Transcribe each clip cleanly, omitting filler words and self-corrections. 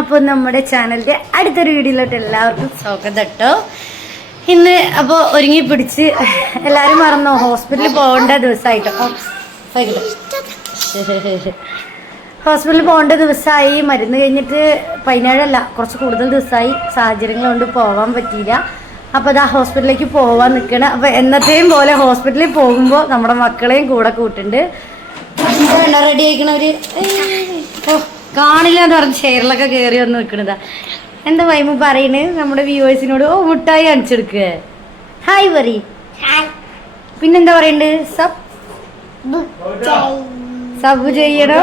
അപ്പോൾ നമ്മുടെ ചാനലിന്റെ അടുത്തൊരു വീഡിയോയിലോട്ട് എല്ലാവർക്കും സ്വാഗതം കേട്ടോ. ഇന്ന് അപ്പോൾ ഒരുങ്ങി പിടിച്ച് എല്ലാവരും മറന്നോ, ഹോസ്പിറ്റലിൽ പോകേണ്ട ദിവസമായിട്ടോ. ഹോസ്പിറ്റലിൽ പോകേണ്ട ദിവസമായി. മരുന്ന് കഴിഞ്ഞിട്ട് 17 അല്ല, കുറച്ച് കൂടുതൽ ദിവസമായി. സാഹചര്യങ്ങൾ കൊണ്ട് പോകാൻ പറ്റിയില്ല. അപ്പോൾ അതാ ഹോസ്പിറ്റലിലേക്ക് പോകാൻ നിൽക്കണം. അപ്പോൾ എന്നത്തെയും പോലെ ഹോസ്പിറ്റലിൽ പോകുമ്പോൾ നമ്മുടെ മക്കളെയും കൂടെ കൂട്ടുണ്ട്. റെഡി ആയിക്കണവര് കാണില്ല എന്ന് പറഞ്ഞ് ചെയറിലൊക്കെ കയറി വന്ന് നിൽക്കണതാ. എന്താ വൈമ പറയുന്നത് നമ്മുടെ വ്യൂവേഴ്സിനോട്? ഓ, മുട്ടായി കാണിച്ചെടുക്കുക. ഹായ് പറ. പിന്നെന്താ പറയണ്ട്? സബ് ചെയ്യണോ?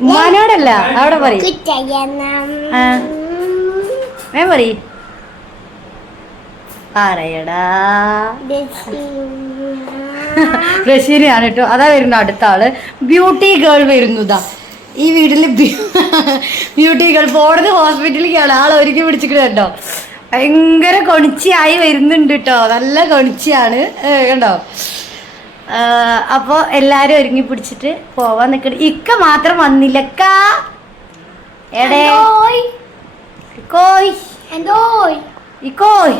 ഉമ്മാനോടല്ല, അവിടെ പറ. പറയടാ. റഷീനാണ് കേട്ടോ. അതാ വരുന്നു അടുത്ത ആള്. ബ്യൂട്ടി ഗേൾ വരുന്നതാ ഈ വീട്ടില്. ബ്യൂട്ടി ഗേൾ പോണത് ഹോസ്പിറ്റലിലേക്കാണ്. ആൾ ഒരുക്കി പിടിച്ചിട്ട് കേട്ടോ. ഭയങ്കര കൊണിച്ചിയായി വരുന്നുണ്ട് കേട്ടോ. നല്ല കൊണിച്ചിയാണ് കണ്ടോ. അപ്പോൾ എല്ലാരും ഒരുങ്ങി പിടിച്ചിട്ട് പോവാൻ നിൽക്കണ. ഇക്ക മാത്രം വന്നില്ലക്ക. എടേ കോയ് ഇക്കോയ്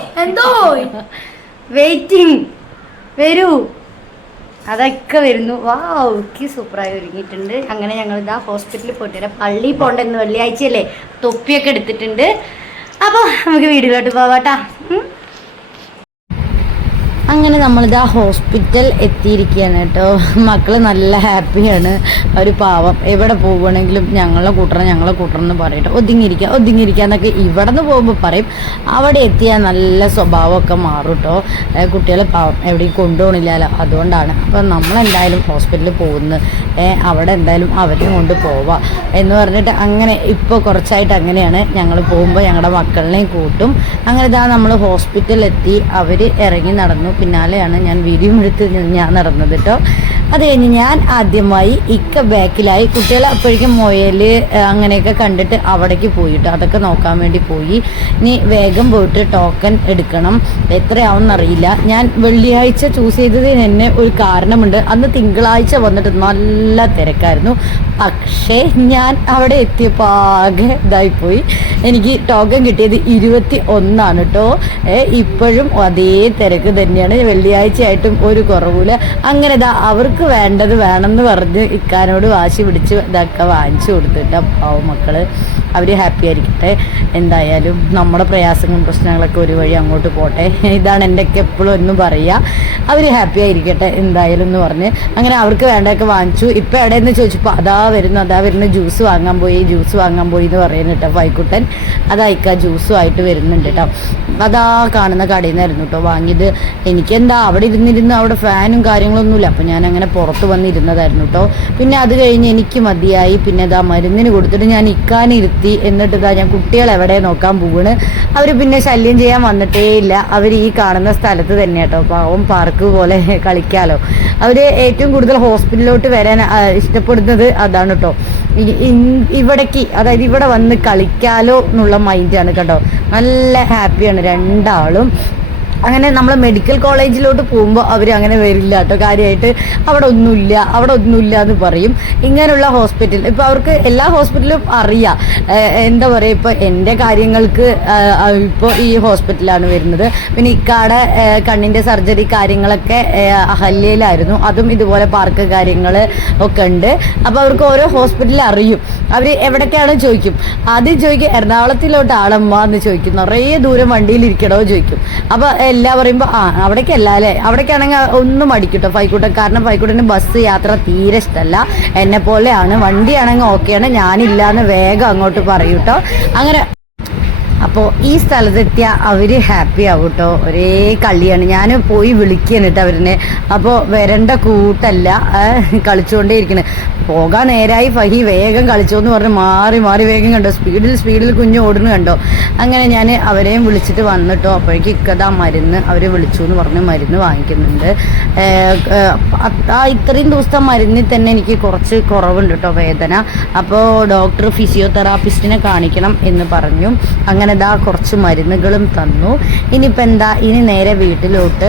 വെയിറ്റിംഗ്. വരൂ. അതൊക്കെ വരുന്നു. വാക്ക് സൂപ്പറായി ഒരുങ്ങിയിട്ടുണ്ട്. അങ്ങനെ ഞങ്ങൾ ഇതാ ഹോസ്പിറ്റലിൽ പോയിട്ട് വരാം. പള്ളിയിൽ പോകണ്ട, ഇന്ന് വെള്ളിയാഴ്ചയല്ലേ. തൊപ്പിയൊക്കെ എടുത്തിട്ടുണ്ട്. അപ്പോൾ നമുക്ക് വീട്ടിലോട്ട് പോവാട്ടാ. അങ്ങനെ നമ്മളിതാ ഹോസ്പിറ്റൽ എത്തിയിരിക്കുകയാണ് കേട്ടോ. മക്കൾ നല്ല ഹാപ്പിയാണ്. അവർ പാവം എവിടെ പോകുകയാണെങ്കിലും ഞങ്ങളെ കൂട്ടണം എന്ന് പറയട്ടോ. ഒതുങ്ങിയിരിക്കുക എന്നൊക്കെ ഇവിടെ നിന്ന് പോകുമ്പോൾ പറയും. അവിടെ എത്തിയാൽ നല്ല സ്വഭാവമൊക്കെ മാറും കേട്ടോ. കുട്ടികളെ പാവം എവിടെയും കൊണ്ടുപോകണില്ലല്ലോ, അതുകൊണ്ടാണ്. അപ്പം നമ്മളെന്തായാലും ഹോസ്പിറ്റലിൽ പോകുന്നു, അവിടെ എന്തായാലും അവരെയും കൊണ്ട് പോവാം എന്ന് പറഞ്ഞിട്ട് അങ്ങനെ ഇപ്പോൾ കുറച്ചായിട്ട് അങ്ങനെയാണ്. ഞങ്ങൾ പോകുമ്പോൾ ഞങ്ങളുടെ മക്കളിനെയും കൂട്ടും. അങ്ങനെ ഇതാ നമ്മൾ ഹോസ്പിറ്റലിൽ എത്തി. അവർ ഇറങ്ങി നടന്നു. പിന്നാലെയാണ് ഞാൻ വീഡിയോ എടുത്ത് ഞാൻ നടന്നത് കേട്ടോ. അത് കഴിഞ്ഞ് ഞാൻ ആദ്യമായി ഇക്ക ബാക്കിലായി. കുട്ടികൾ അപ്പോഴേക്കും മുയൽ അങ്ങനെയൊക്കെ കണ്ടിട്ട് അവിടേക്ക് പോയിട്ട് അതൊക്കെ നോക്കാൻ വേണ്ടി പോയി. ഇനി വേഗം പോയിട്ട് ടോക്കൺ എടുക്കണം. എത്രയാവുമെന്നറിയില്ല. ഞാൻ വെള്ളിയാഴ്ച ചൂസ് ചെയ്തതിന് തന്നെ ഒരു കാരണമുണ്ട്. അന്ന് തിങ്കളാഴ്ച വന്നിട്ട് നല്ല തിരക്കായിരുന്നു. പക്ഷേ ഞാൻ അവിടെ എത്തിയപ്പോൾ ആകെ ഇതായിപ്പോയി. എനിക്ക് ടോക്കൺ കിട്ടിയത് 21 കേട്ടോ. ഇപ്പോഴും അതേ തിരക്ക് തന്നെയാണ്. വെള്ളിയാഴ്ച ആയിട്ടും ഒരു കുറവില്ല. അങ്ങനെ ഇതാ അവർക്ക് വേണ്ടത് വേണമെന്ന് പറഞ്ഞ് ഇക്കാനോട് വാശി പിടിച്ച് ഇതൊക്കെ വാങ്ങിച്ചു കൊടുത്തിട്ട് പാവം മക്കള് അവർ ഹാപ്പി ആയിരിക്കട്ടെ. എന്തായാലും നമ്മുടെ പ്രയാസങ്ങളും പ്രശ്നങ്ങളൊക്കെ ഒരു വഴി അങ്ങോട്ട് പോട്ടെ. ഇതാണ് എൻ്റെയൊക്കെ എപ്പോഴും ഒന്നും പറയുക. അവർ ഹാപ്പി ആയിരിക്കട്ടെ എന്തായാലും എന്ന് പറഞ്ഞ് അങ്ങനെ അവർക്ക് വേണ്ടതൊക്കെ വാങ്ങിച്ചു. ഇപ്പം എവിടെയെന്ന് ചോദിച്ചപ്പോൾ അതാ വരുന്നു ജ്യൂസ് വാങ്ങാൻ പോയി എന്ന് പറയുന്നു കേട്ടോ. ഫൈക്കുട്ടൻ അതായിക്കാ ജ്യൂസും ആയിട്ട് വരുന്നുണ്ട് കേട്ടോ. അതാ കാണുന്ന കടയിൽ നിന്നായിരുന്നു കേട്ടോ വാങ്ങിയത്. എനിക്കെന്താ അവിടെ ഇരുന്നിരുന്ന് അവിടെ ഫാനും കാര്യങ്ങളൊന്നുമില്ല. അപ്പം ഞാൻ അങ്ങനെ പുറത്ത് വന്നിരുന്നതായിരുന്നു കേട്ടോ. പിന്നെ അത് കഴിഞ്ഞ് എനിക്ക് മതിയായി. പിന്നെ ഇതാ മരുന്നിന് കൊടുത്തിട്ട് ഞാൻ ഇക്കാനിരുത്തി. എന്നിട്ട് ഇതാ ഞാൻ കുട്ടികൾ എവിടെ നോക്കാൻ പോവാണ്. അവർ പിന്നെ ശല്യം ചെയ്യാൻ വന്നിട്ടേ ഇല്ല. അവർ ഈ കാണുന്ന സ്ഥലത്ത് തന്നെ കേട്ടോ. പാവം പാർക്ക് പോലെ കളിക്കാലോ. അവർ ഏറ്റവും കൂടുതൽ ഹോസ്പിറ്റലിലോട്ട് വരാൻ ഇഷ്ടപ്പെടുന്നത് അതാണ് കേട്ടോ. ഇവിടേക്ക്, അതായത് ഇവിടെ വന്ന് കളിക്കാലോ എന്നുള്ള മൈൻഡാണ് കേട്ടോ. നല്ല ഹാപ്പിയാണ് രണ്ടാളും. അങ്ങനെ നമ്മൾ മെഡിക്കൽ കോളേജിലോട്ട് പോകുമ്പോൾ അവർ അങ്ങനെ വരില്ല കേട്ടോ. കാര്യമായിട്ട് അവിടെ ഒന്നുമില്ല എന്ന് പറയും. ഇങ്ങനെയുള്ള ഹോസ്പിറ്റൽ ഇപ്പോൾ അവർക്ക് എല്ലാ ഹോസ്പിറ്റലും അറിയാം. എന്താ പറയുക, ഇപ്പോൾ എൻ്റെ കാര്യങ്ങൾക്ക് ഇപ്പോൾ ഈ ഹോസ്പിറ്റലാണ് വരുന്നത്. പിന്നെ ഇക്കാടെ കണ്ണിൻ്റെ സർജറി കാര്യങ്ങളൊക്കെ അഹല്യയിലായിരുന്നു. അതും ഇതുപോലെ പാർക്ക് കാര്യങ്ങൾ ഒക്കെ ഉണ്ട്. അപ്പോൾ അവർക്ക് ഓരോ ഹോസ്പിറ്റലിൽ അറിയും. അവർ എവിടേക്കാണ് ചോദിക്കും. ആദ്യം ചോദിക്കും എറണാകുളത്തിലോട്ട് ആളമ്മ എന്ന് ചോദിക്കും. നിറയെ ദൂരം വണ്ടിയിലിരിക്കണോ ചോദിക്കും. അപ്പോൾ എല്ലാം പറയുമ്പോൾ അവിടേക്കല്ല അല്ലേ, അവിടേക്കാണെങ്കിൽ ഒന്നും മടിക്കട്ടോ ഫൈക്കൂട്ടൻ. കാരണം ഫൈക്കൂട്ടന് ബസ് യാത്ര തീരെ ഇഷ്ടമല്ല. എന്നെ പോലെയാണ്. വണ്ടിയാണെങ്കിൽ ഓക്കെയാണ്, ഞാനില്ലാന്ന് വേഗം അങ്ങോട്ട് പറയും കേട്ടോ. അങ്ങനെ അപ്പോൾ ഈ സ്ഥലത്തെത്തിയ അവർ ഹാപ്പി ആവും കേട്ടോ. ഒരേ കളിയാണ്. ഞാൻ പോയി വിളിക്കുകയാണ് കേട്ടോ അവരിനെ. അപ്പോൾ വരേണ്ട കൂട്ടല്ല, കളിച്ചുകൊണ്ടേ ഇരിക്കണേ. പോകാൻ നേരായി ഫഹി വേഗം കളിച്ചോ എന്ന് പറഞ്ഞ് മാറി വേഗം കണ്ടോ. സ്പീഡിൽ കുഞ്ഞ് ഓടുന്നു കണ്ടോ. അങ്ങനെ ഞാൻ അവരെയും വിളിച്ചിട്ട് വന്നിട്ടോ. അപ്പോഴേക്കും ഇക്കതാ മരുന്ന് അവർ വിളിച്ചു എന്ന് പറഞ്ഞ് മരുന്ന് വാങ്ങിക്കുന്നുണ്ട്. ഇത്രയും ദിവസത്തെ മരുന്നിൽ തന്നെ എനിക്ക് കുറച്ച് കുറവുണ്ട് കേട്ടോ വേദന. അപ്പോൾ ഡോക്ടർ ഫിസിയോതെറാപ്പിസ്റ്റിനെ കാണിക്കണം എന്ന് പറഞ്ഞു. അങ്ങനെ ദാ കുറച്ച് മരുന്നുകളും തന്നു. ഇനിയിപ്പോൾ എന്താ, ഇനി നേരെ വീട്ടിലോട്ട്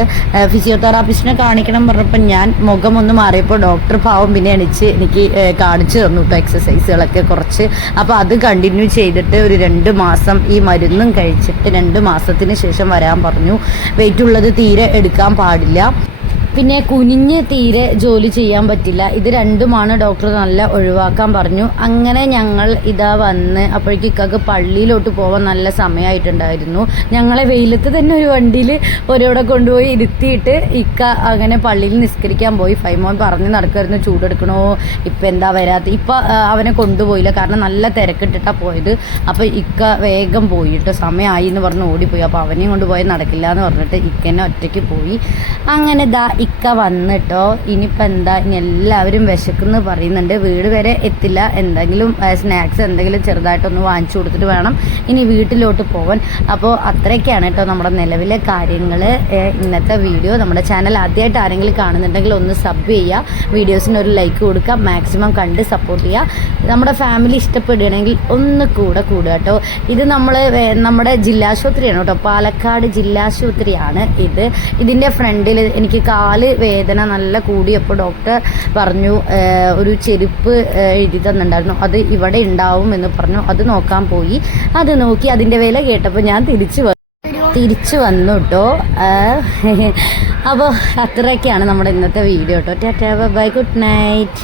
ഫിസിയോതെറാപ്പിസ്റ്റിനെ കാണിക്കണം പറഞ്ഞപ്പോൾ ഞാൻ മുഖമൊന്ന് മാറിയപ്പോൾ ഡോക്ടർ പാവം പിന്നെ എണിച്ച് എനിക്ക് കാണിച്ചു തന്നു കേട്ടോ എക്സസൈസുകളൊക്കെ കുറച്ച്. അപ്പോൾ അത് കണ്ടിന്യൂ ചെയ്തിട്ട് ഒരു 2 മാസം ഈ മരുന്നും കഴിച്ചിട്ട് 2 മാസത്തിന് ശേഷം വരാൻ പറഞ്ഞു. വെയിറ്റ് ഉള്ളത് തീരെ എടുക്കാൻ പാടില്ല, പിന്നെ കുനിഞ്ഞ് തീരെ ജോലി ചെയ്യാൻ പറ്റില്ല. ഇത് രണ്ടുമാണ് ഡോക്ടർ നല്ല ഒഴിവാക്കാൻ പറഞ്ഞു. അങ്ങനെ ഞങ്ങൾ ഇതാ വന്ന് അപ്പോഴേക്കും ഇക്കക്ക് പള്ളിയിലോട്ട് പോകാൻ നല്ല സമയമായിട്ടുണ്ടായിരുന്നു. ഞങ്ങളെ വെയിലത്ത് തന്നെ ഒരു വണ്ടിയിൽ ഒരവിടെ കൊണ്ടുപോയി ഇരുത്തിയിട്ട് ഇക്ക അങ്ങനെ പള്ളിയിൽ നിസ്കരിക്കാൻ പോയി. ഫൈമോൻ പറഞ്ഞ് നടക്കുമായിരുന്നു ചൂടെടുക്കണോ ഇപ്പം എന്താ വരാത്ത. ഇപ്പം അവനെ കൊണ്ടുപോയില്ല, കാരണം നല്ല തിരക്കിട്ടിട്ടാണ് പോയത്. അപ്പോൾ ഇക്ക വേഗം പോയിട്ട് സമയമായി എന്ന് പറഞ്ഞ് ഓടിപ്പോയി. അപ്പോൾ അവനെയും കൊണ്ടുപോയി നടക്കില്ല എന്ന് പറഞ്ഞിട്ട് ഇക്കനെ ഒറ്റയ്ക്ക് പോയി. അങ്ങനെ ദാ ഇക്ക വന്നിട്ടോ. ഇനിയിപ്പോൾ എന്താ, ഇനി എല്ലാവരും വിശക്കുന്നു പറയുന്നുണ്ട്. വീട് വരെ എത്തില്ല, എന്തെങ്കിലും സ്നാക്സ് എന്തെങ്കിലും ചെറുതായിട്ടൊന്ന് വാങ്ങിച്ചു കൊടുത്തിട്ട് വേണം ഇനി വീട്ടിലോട്ട് പോകാൻ. അപ്പോൾ അത്രയൊക്കെയാണ് കേട്ടോ നമ്മുടെ നിലവിലെ കാര്യങ്ങൾ. ഇന്നത്തെ വീഡിയോ. നമ്മുടെ ചാനൽ ആദ്യമായിട്ട് ആരെങ്കിലും കാണുന്നുണ്ടെങ്കിൽ ഒന്ന് സബ് ചെയ്യുക, വീഡിയോസിന് ഒരു ലൈക്ക് കൊടുക്കുക, മാക്സിമം കണ്ട് സപ്പോർട്ട് ചെയ്യുക. നമ്മുടെ ഫാമിലി ഇഷ്ടപ്പെടുകയാണെങ്കിൽ ഒന്ന് കൂടെ കൂടുക കേട്ടോ. ഇത് നമ്മുടെ ജില്ലാശുപത്രിയാണ് കേട്ടോ, പാലക്കാട് ജില്ലാശുപത്രിയാണ് ഇത്. ഇതിൻ്റെ ഫ്രണ്ടിൽ എനിക്ക് വേദന നല്ല കൂടിയപ്പോൾ ഡോക്ടർ പറഞ്ഞു ഒരു ചെരുപ്പ് എഴുതി തന്നിട്ടുണ്ടായിരുന്നു, അത് ഇവിടെ ഉണ്ടാവും എന്ന് പറഞ്ഞു. അത് നോക്കാൻ പോയി. അത് നോക്കി അതിൻ്റെ വില കേട്ടപ്പോൾ ഞാൻ തിരിച്ചു വന്നു കേട്ടോ. അപ്പോൾ അത്രയൊക്കെയാണ് നമ്മുടെ ഇന്നത്തെ വീഡിയോ കേട്ടോ. Tata bye, good night.